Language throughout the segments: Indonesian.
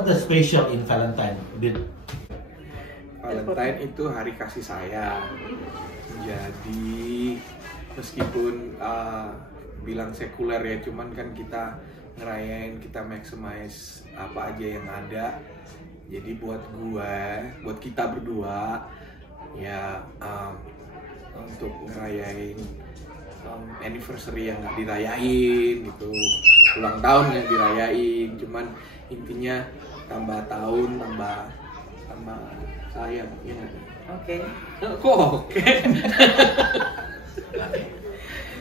What the special in Valentine? Valentine itu hari kasih sayang. Jadi meskipun bilang sekuler ya, cuman kan kita ngerayain, kita maximize apa aja yang ada. Jadi buat kita berdua ya, untuk ngerayain anniversary yang nggak dirayain gitu, ulang tahun nggak dirayain, cuman intinya tambah tahun tambah sayang ya. Oke. Kok oke?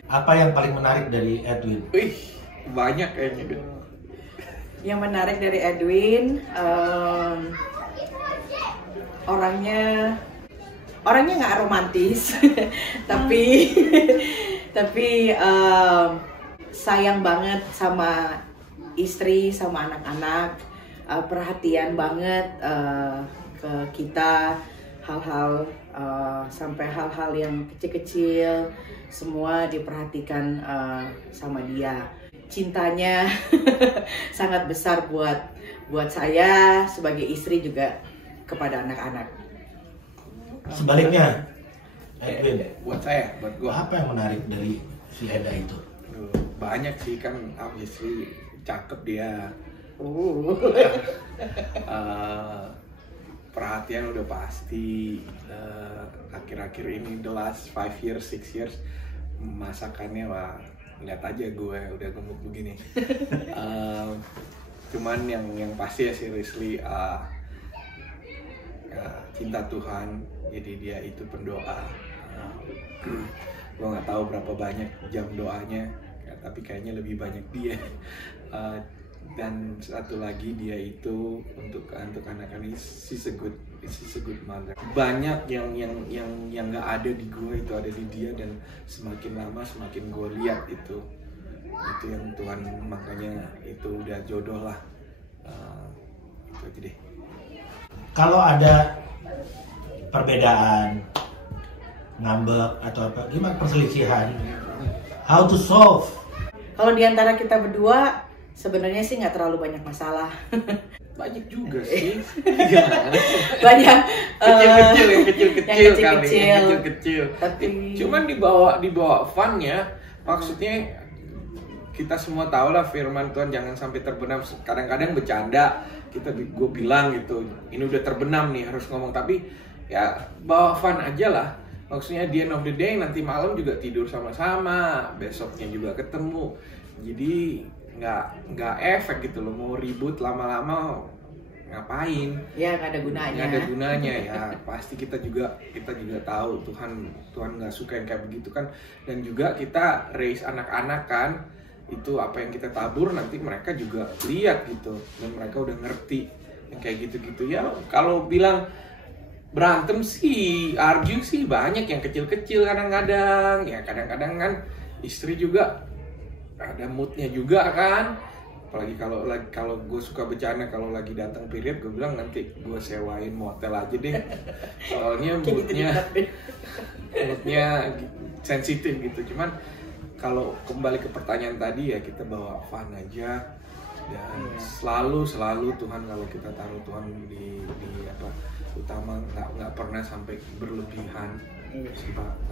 Apa yang paling menarik dari Edwin? Wih, banyak kayaknya. Yang menarik dari Edwin, orangnya nggak romantis, tapi sayang banget sama istri, sama anak-anak, perhatian banget ke kita, hal-hal sampai hal-hal yang kecil-kecil semua diperhatikan sama dia. Cintanya sangat besar buat saya sebagai istri juga kepada anak-anak. Sebaliknya, Edwin, buat gua apa yang menarik dari si Eda itu? banyak sih, kan obviously cakep dia. Perhatian udah pasti. Akhir-akhir ini the last 5 years, 6 years masakannya, wah lihat aja gue udah gemuk begini. Cuman yang pasti ya seriously, cinta Tuhan, jadi dia itu pendoa. Gue nggak tahu berapa banyak jam doanya, tapi kayaknya lebih banyak dia. Dan satu lagi dia itu untuk anak-anak, she's a good mother. Banyak yang nggak ada di gue itu ada di dia, dan semakin lama semakin gue lihat itu yang Tuhan, makanya itu udah jodoh lah. Itu aja deh. Kalau ada perbedaan, ngambek atau apa, gimana perselisihan? How to solve? Kalau di antara kita berdua sebenarnya sih nggak terlalu banyak masalah. Banyak juga sih. Banyak yang kecil-kecil kali, kecil-kecil. yang kecil-kecil. Tapi cuman dibawa fun ya. Maksudnya kita semua tahu lah firman Tuhan jangan sampai terbenam. Kadang-kadang bercanda, gue bilang gitu, ini udah terbenam nih harus ngomong, tapi ya bawa fun aja lah. Maksudnya di end of the day nanti malam juga tidur sama-sama, besoknya juga ketemu. Jadi nggak efek gitu loh, mau ribut lama-lama ngapain? Ya nggak ada gunanya. Nggak ada gunanya ya. Pasti kita juga tahu Tuhan nggak suka yang kayak begitu kan. Dan juga kita raise anak-anak kan, itu apa yang kita tabur nanti mereka juga lihat gitu, dan mereka udah ngerti yang kayak gitu-gitu ya. Kalau bilang berantem sih, argue sih banyak yang kecil-kecil kadang-kadang. Ya kadang-kadang kan istri juga ada moodnya juga kan. Apalagi kalau gue suka bercanda, kalau lagi datang period gue bilang nanti gue sewain motel aja deh. Soalnya moodnya sensitif gitu. Cuman kalau kembali ke pertanyaan tadi ya, kita bawa fun aja. Dan selalu Tuhan, kalau kita taruh Tuhan di apa utama, nggak pernah sampai berlebihan.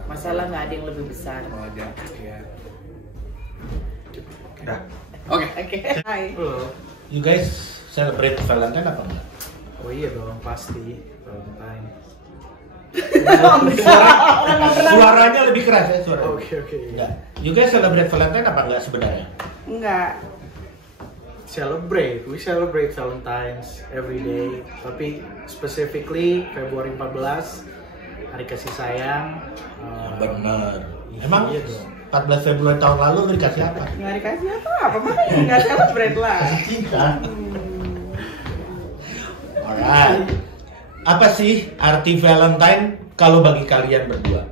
Masalah nggak ada yang lebih besar. Kalau ada ya. Oke. Hai. Halo. You guys celebrate Valentine apa enggak? Oh iya dong, pasti Valentine. Suaranya lebih keras ya suara. Oke. Enggak. You guys celebrate Valentine apa enggak sebenarnya? Enggak. We celebrate Valentine's every day. Tapi specifically Februari 14, hari kasih sayang. Bener. Emang iya dong. 14 Februari tahun lalu lu dikasih apa? Nggak dikasih apa? Makanya nggak celebrate lah. Kasih cinta. Alright. Apa sih arti Valentine kalau bagi kalian berdua?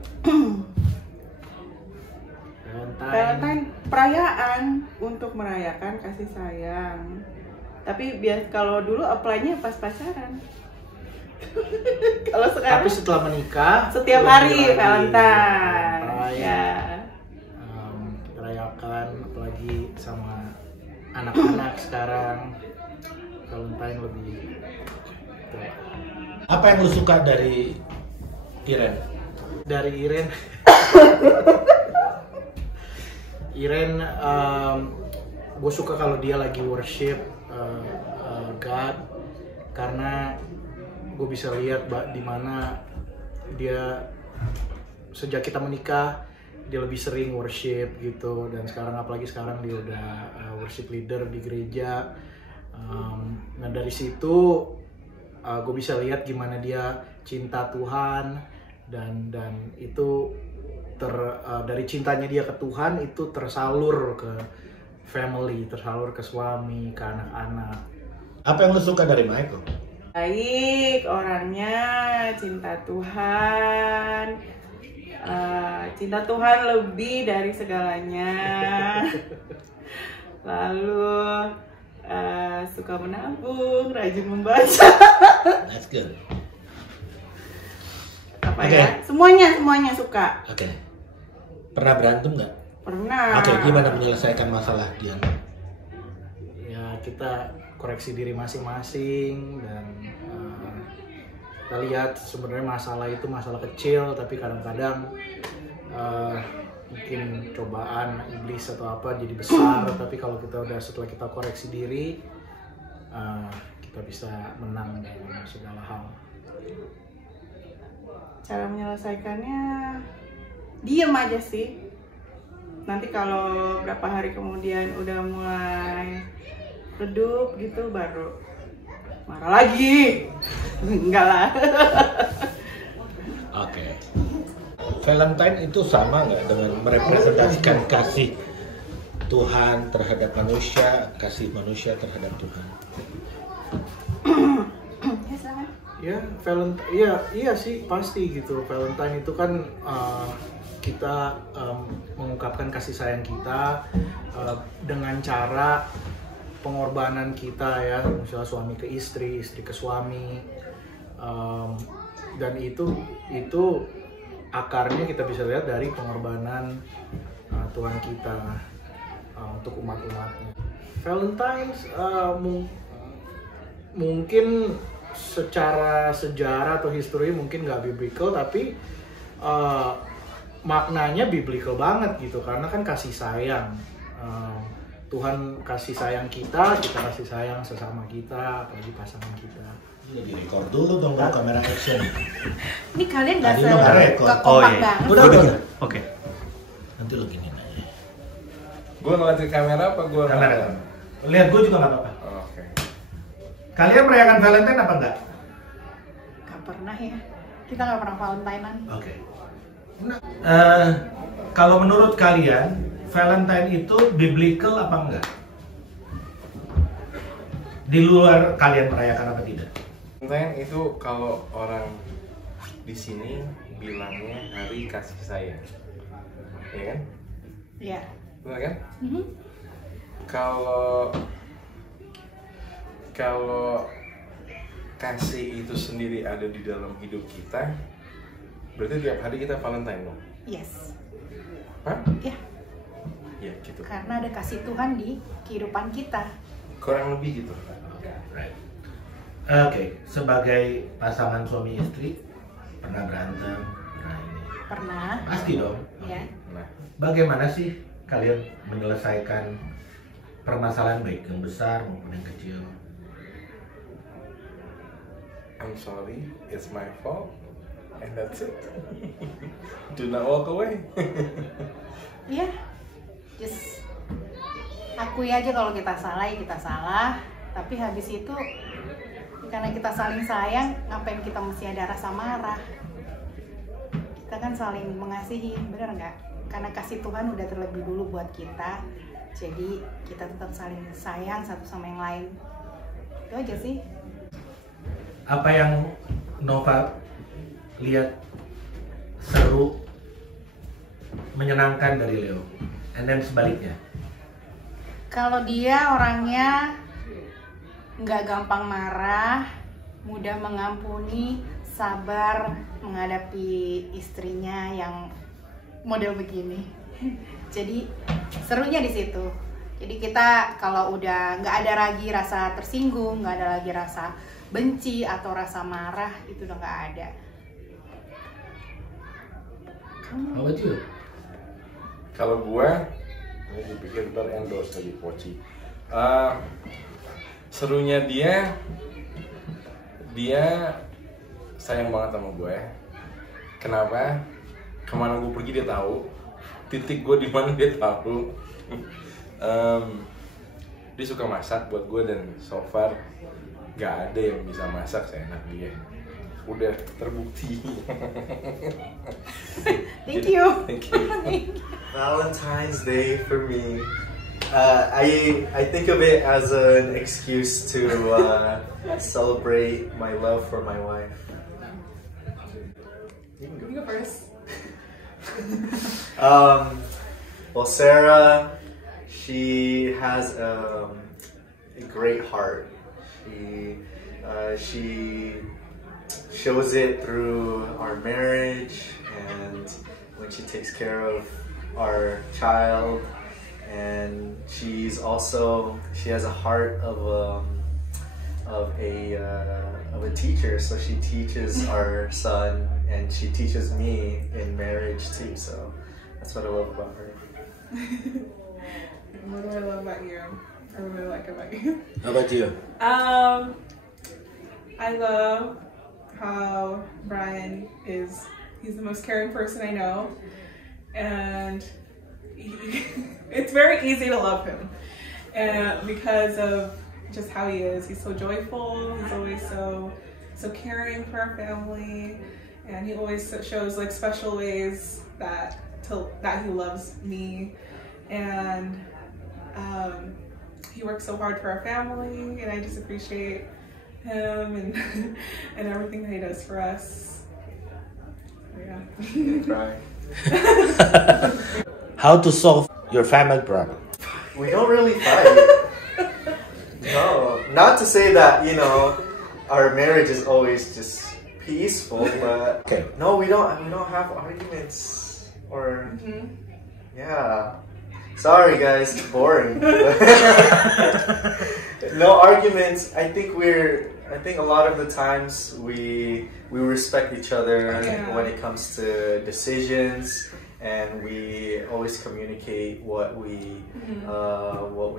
Valentine perayaan untuk merayakan kasih sayang. Tapi kalau dulu apply-nya pas pacaran. Kalau sekarang Tapi setelah menikah setiap hari Valentine. Ya. Rayakan apalagi sama anak-anak sekarang. Valentine lebih gitu. Apa yang lu suka dari Iren? Dari Iren gue suka kalau dia lagi worship God, karena gue bisa lihat di mana dia sejak kita menikah dia lebih sering worship gitu, dan apalagi sekarang dia udah worship leader di gereja. Nah dari situ gue bisa lihat gimana dia cinta Tuhan, dan itu dari cintanya dia ke Tuhan itu tersalur ke family, tersalur ke suami, ke anak-anak. Apa yang lu suka dari Michael? Baik orangnya, cinta Tuhan, cinta Tuhan lebih dari segalanya. Lalu suka menabung, rajin membaca. That's good. Apa Oke. ya? Semuanya suka. Oke. Pernah berantem nggak? Pernah. Oke, gimana menyelesaikan masalah Dian? Ya kita koreksi diri masing-masing, dan kita lihat sebenarnya masalah itu masalah kecil, tapi kadang-kadang mungkin cobaan iblis atau apa jadi besar. Tapi kalau setelah kita koreksi diri, kita bisa menang dalam segala hal. Cara menyelesaikannya diem aja sih. Nanti kalau berapa hari kemudian udah mulai redup gitu baru marah lagi. Enggak lah. Oke. Valentine itu sama nggak dengan merepresentasikan kasih Tuhan terhadap manusia, kasih manusia terhadap Tuhan? Ya silakan. Ya, Valentine, iya sih pasti gitu. Valentine itu kan kita mengungkapkan kasih sayang kita dengan cara pengorbanan kita ya, misalnya suami ke istri, istri ke suami, dan itu akarnya kita bisa lihat dari pengorbanan Tuhan kita untuk umat-umatnya. Valentine's mungkin secara sejarah atau history mungkin nggak biblical, tapi maknanya biblical banget gitu, karena kan kasih sayang. Tuhan kasih sayang kita kasih sayang sesama kita, apalagi pasangan kita. Di record dulu dong kalau kamera action. Ini kalian nggak Tadi lu nggak record. kompak Oh, iya. banget. Udah. Oke. Nanti lu gini aja. Gue ngeliat ke kamera apa gue? Kamera. Lihat gue juga nggak apa-apa. Oh, oke. Kalian merayakan Valentine apa enggak? Nggak pernah ya. Kita nggak pernah Valentinean. Oke. Nah, kalau menurut kalian Valentine itu biblical apa enggak? Di luar kalian merayakan apa tidak? Valentine itu kalau orang di sini bilangnya hari kasih sayang, ya kan? Iya. Benar kan? Mhm. Kalau kasih itu sendiri ada di dalam hidup kita, berarti tiap hari kita Valentine dong? Yes. Hah? Ya, Ya gitu. karena ada kasih Tuhan di kehidupan kita. Kurang lebih gitu. Oke, sebagai pasangan suami istri pernah berantem, pernah ini. Pernah. Pasti dong. Ya. Nah, Bagaimana sih kalian menyelesaikan permasalahan baik yang besar maupun yang kecil? I'm sorry, it's my fault, and that's it. Do not walk away. Iya. Just akui aja kalau kita salah, ya kita salah. Tapi habis itu karena kita saling sayang, ngapain kita mesti ada rasa marah? Kita kan saling mengasihi, bener nggak? Karena kasih Tuhan udah terlebih dulu buat kita, jadi kita tetap saling sayang satu sama yang lain. Itu aja sih. Apa yang Nova lihat seru, menyenangkan dari Leo, and then sebaliknya? Kalau dia orangnya nggak gampang marah, mudah mengampuni, sabar menghadapi istrinya yang model begini. Jadi serunya di situ. Jadi kita kalau udah nggak ada lagi rasa tersinggung, nggak ada lagi rasa benci atau rasa marah, itu udah nggak ada. How about you? Kalau gue, ini dipikir endorse lagi Poci. Serunya dia sayang banget sama gue. Kenapa? Kemana gue pergi dia tahu. Titik gue di mana dia tahu. Dia suka masak buat gue dan so far gak ada yang bisa masak seenak dia. Udah terbukti. Thank you. Thank you. Valentine's Day for me, I think of it as an excuse to celebrate my love for my wife. You can go first. Well, Sarah, she has a great heart. She shows it through our marriage and when she takes care of our child, and she has a heart of a teacher, so she teaches our son and she teaches me in marriage too, so that's what I love about her. What do I love about you? I really like about you. How about you? I love how Brian he's the most caring person I know, and it's very easy to love him, and because of just how he is. He's so joyful, he's always so caring for our family, and he always shows like special ways that he loves me, and he works so hard for our family, and I just appreciate him and everything that he does for us. Yeah. Right. How to solve your family problem? We don't really fight. No, not to say that, our marriage is always just peaceful, but Okay. no, we don't have arguments or yeah. Sorry guys, it's boring. No arguments. I think a lot of the times we respect each other when it comes to decisions, and we always communicate what we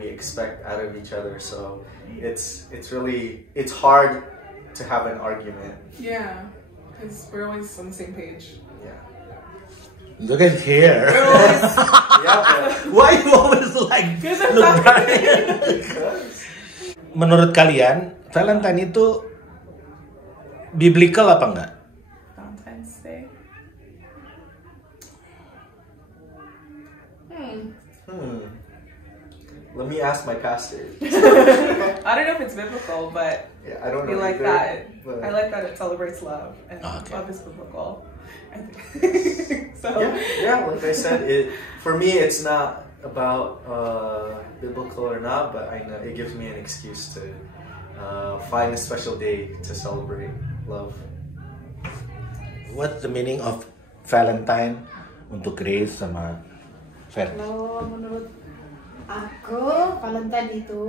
expect out of each other. So it's hard to have an argument. Yeah, because we're always on the same page. Yeah. Look at here. Yeah, but Why you always like look Brian? Menurut kalian, Valentine itu biblical apa enggak? Valentine's Day. Let me ask my pastor. I don't know if it's biblical, but Yeah, I don't we know. like either, that. but- I like that it celebrates love, and Okay. love is biblical. So Yeah, like I said, for me it's not about biblical or not, but I know it gives me an excuse to find a special day to celebrate love. What's the meaning of Valentine untuk Grace sama Fer? Kalau menurut aku, Valentine itu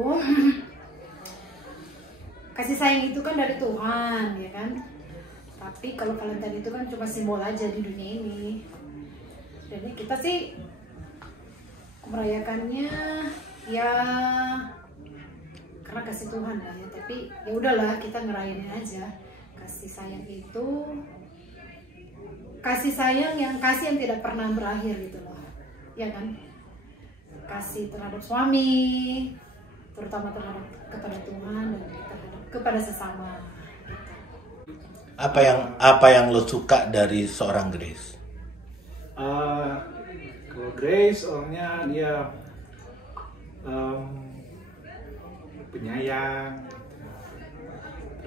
kasih sayang itu kan dari Tuhan, ya kan? Tapi kalau Valentine itu kan cuma simbol aja di dunia ini. Jadi kita sih merayakannya ya karena kasih Tuhan lah ya. Tapi ya udahlah, kita ngerayainnya aja. Kasih sayang itu kasih sayang yang tidak pernah berakhir gitu loh, ya kan? Kasih terhadap suami, terutama kepada Tuhan dan kepada sesama. Apa yang lo suka dari seorang Grace? Kalau Grace orangnya dia penyayang,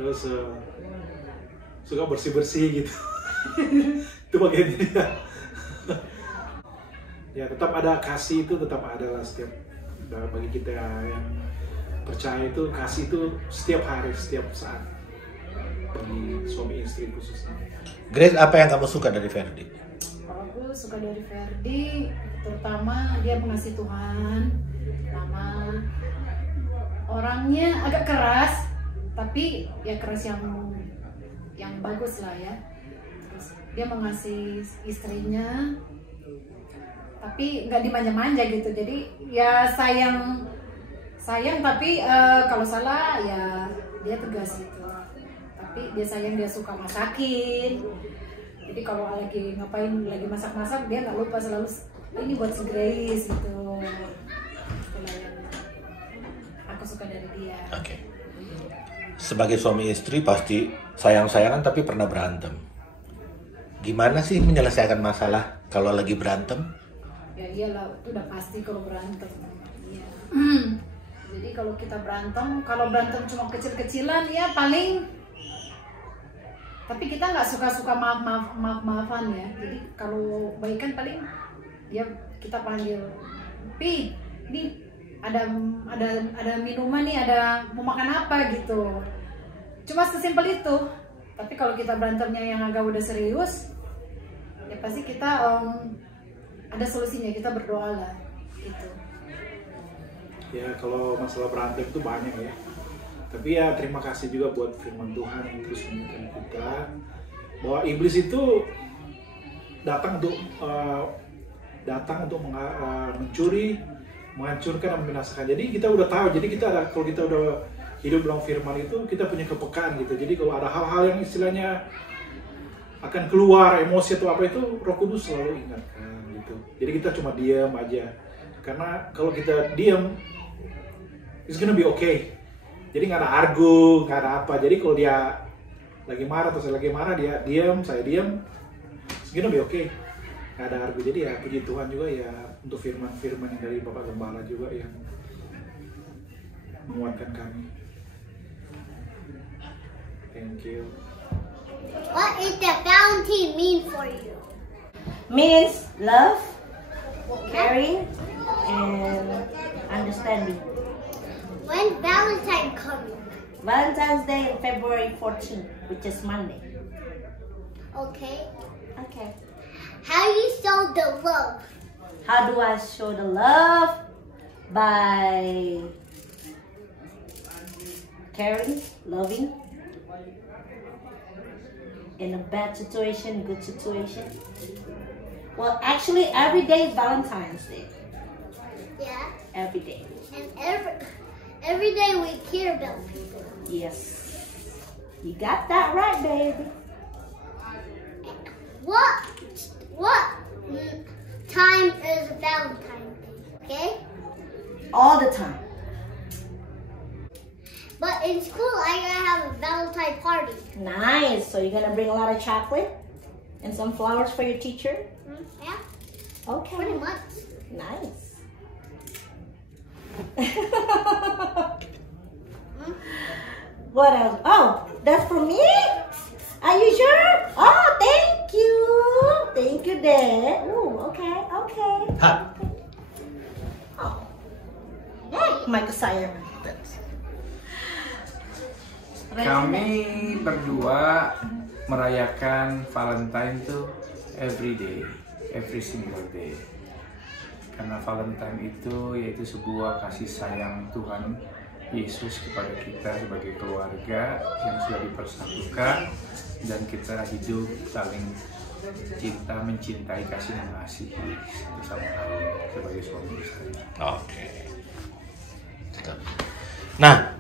terus suka bersih gitu. Itu bagian dia. Ya tetap ada kasih, itu tetap ada lah setiap bagi kita yang percaya itu, kasih itu setiap hari, setiap saat, bagi suami istri khususnya. Grace, apa yang kamu suka dari Ferdi? Kalau aku suka dari Ferdi, terutama dia mengasihi Tuhan. Pertama, orangnya agak keras, tapi ya keras yang bagus lah ya. Terus dia mengasihi istrinya, tapi nggak dimanja-manja gitu. Jadi ya sayang tapi kalau salah ya dia tegas gitu. Tapi dia sayang, dia suka masakin. Jadi kalau lagi ngapain, lagi masak-masak, dia nggak lupa selalu ini buat si Grace gitu. Itulah yang aku suka dari dia. Oke. Sebagai suami istri pasti sayang-sayangan tapi pernah berantem. Gimana sih menyelesaikan masalah kalau lagi berantem? Ya iyalah, itu udah pasti kalau berantem. Iya. Jadi kalau kita berantem cuma kecil-kecilan ya paling. Tapi kita nggak suka maaf-maafan ya. Jadi kalau baikan paling ya kita panggil, Pi, ini ada minuman nih, ada mau makan apa gitu. Cuma sesimpel itu. Tapi kalau kita berantemnya yang agak udah serius, ya pasti kita ada solusinya, kita berdoa lah gitu. Ya kalau masalah berantem itu banyak ya. Tapi ya terima kasih juga buat firman Tuhan yang terus mengingatkan kita bahwa iblis itu datang untuk mencuri, menghancurkan, dan membinasakan. Jadi kita udah tahu. Jadi kalau kita udah hidup dalam firman itu, kita punya kepekaan gitu. Jadi kalau ada hal-hal yang istilahnya akan keluar emosi atau apa itu, Roh Kudus selalu ingatkan gitu. Jadi kita cuma diam aja. Karena kalau kita diam, it's gonna be okay. Jadi nggak ada argu, nggak ada apa. Jadi kalau dia lagi marah atau saya lagi marah, dia diam, saya diam, it's gonna be okay. Nggak ada argu. Jadi ya puji Tuhan juga ya untuk firman-firman yang dari Bapak Gembala juga yang menguatkan kami. Thank you. What is the Valentine mean for you? Means love, caring, and understanding. When's Valentine coming? Valentine's Day, February 14th, which is Monday. Okay. Okay. How do you show the love? How do I show the love? By caring, loving. In a bad situation, good situation. Well, actually, every day is Valentine's Day. Yeah. Every day. And every day we care about people. Yes. You got that right, baby. What time is Valentine's Day? Okay? All the time. But in school, I gotta have a Valentine party. Nice. So you're gonna bring a lot of chocolate and some flowers for your teacher? Yeah. Okay. Pretty much. Nice. What else? Oh, that's for me? Are you sure? Oh, thank you. Thank you, Dad. Oh, okay. Ha. Oh. My kesayangan. Kami berdua merayakan Valentine tuh every day, every single day. Karena Valentine itu yaitu sebuah kasih sayang Tuhan Yesus kepada kita sebagai keluarga yang sudah dipersatukan, dan kita hidup saling cinta, mencintai, kasih mengasihi satu sama lain sebagai suami istri. Oke. Nah,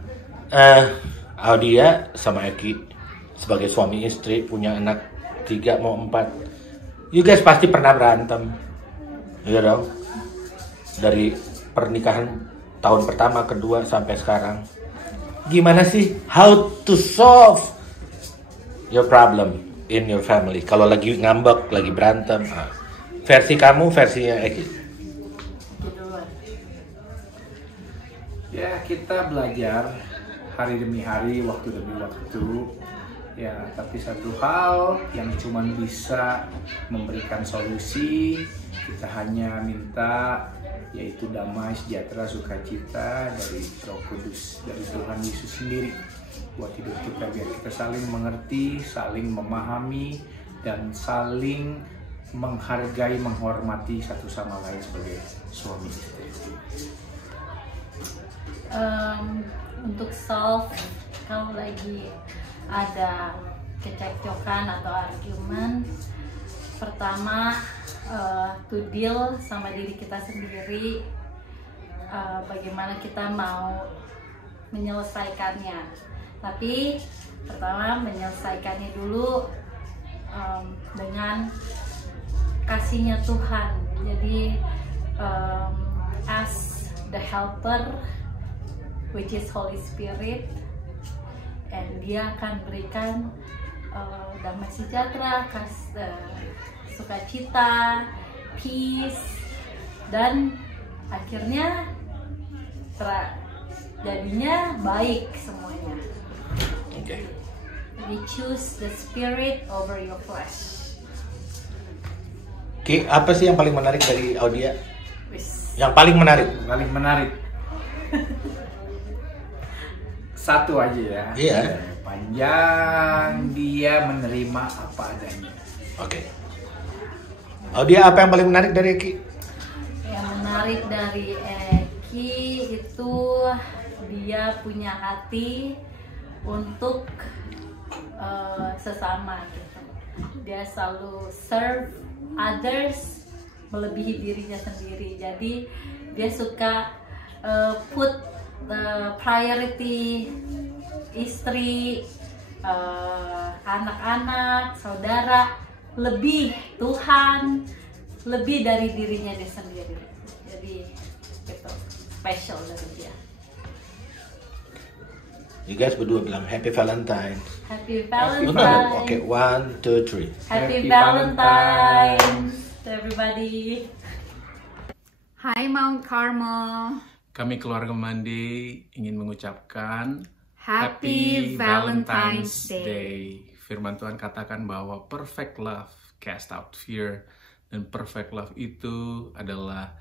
Audia sama Eki sebagai suami istri punya anak 3 mau 4. You guys pasti pernah berantem, ya dong? Dari pernikahan tahun pertama, kedua sampai sekarang. Gimana sih how to solve your problem in your family? Kalau lagi ngambek, lagi berantem, versi kamu, versinya Eki. Ya, kita belajar hari demi hari, waktu demi waktu. Ya, tapi satu hal yang cuma bisa memberikan solusi, kita hanya minta, yaitu damai, sejahtera, sukacita dari Roh Kudus, dari Tuhan Yesus sendiri buat hidup kita, biar kita saling mengerti, saling memahami, dan saling menghargai, menghormati satu sama lain sebagai suami istri? Untuk solve kalau lagi ada kecekcokan atau argumen, pertama to deal sama diri kita sendiri, bagaimana kita mau menyelesaikannya. Tapi pertama menyelesaikannya dulu dengan kasihnya Tuhan. Jadi as the helper, which is Holy Spirit, and Dia akan berikan damai sejahtera, sukacita, peace, dan akhirnya jadinya baik semuanya. Okay. We choose the spirit over your flesh. Oke, apa sih yang paling menarik dari Audia? Wis. Yang paling menarik? Paling menarik. Satu aja ya. Iya. Panjang, dia menerima apa adanya. Oke. Audia, apa yang paling menarik dari Eki? Yang menarik dari Eki itu dia punya hati untuk sesama gitu. Dia selalu serve others melebihi dirinya sendiri. Jadi dia suka put the priority istri, anak-anak, saudara, lebih Tuhan, lebih dari dirinya dia sendiri. Jadi gitu, special dari dia. You guys berdua bilang Happy Valentine. Happy Valentine. Oke, 1, 2, 3. Happy Valentine to everybody. Hai Mount Carmel. Kami keluarga Mandi ingin mengucapkan Happy Valentine's Day. Firman Tuhan katakan bahwa perfect love cast out fear, dan perfect love itu adalah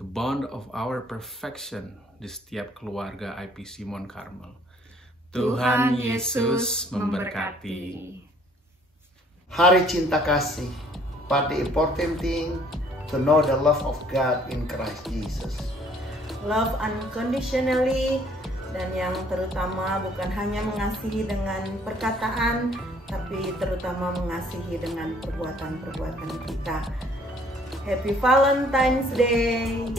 the bond of our perfection di setiap keluarga IPC Mount Carmel. Tuhan Yesus memberkati. Hari cinta kasih, but the important thing to know the love of God in Christ Jesus. Love unconditionally, dan yang terutama bukan hanya mengasihi dengan perkataan, tapi terutama mengasihi dengan perbuatan-perbuatan kita. Happy Valentine's Day.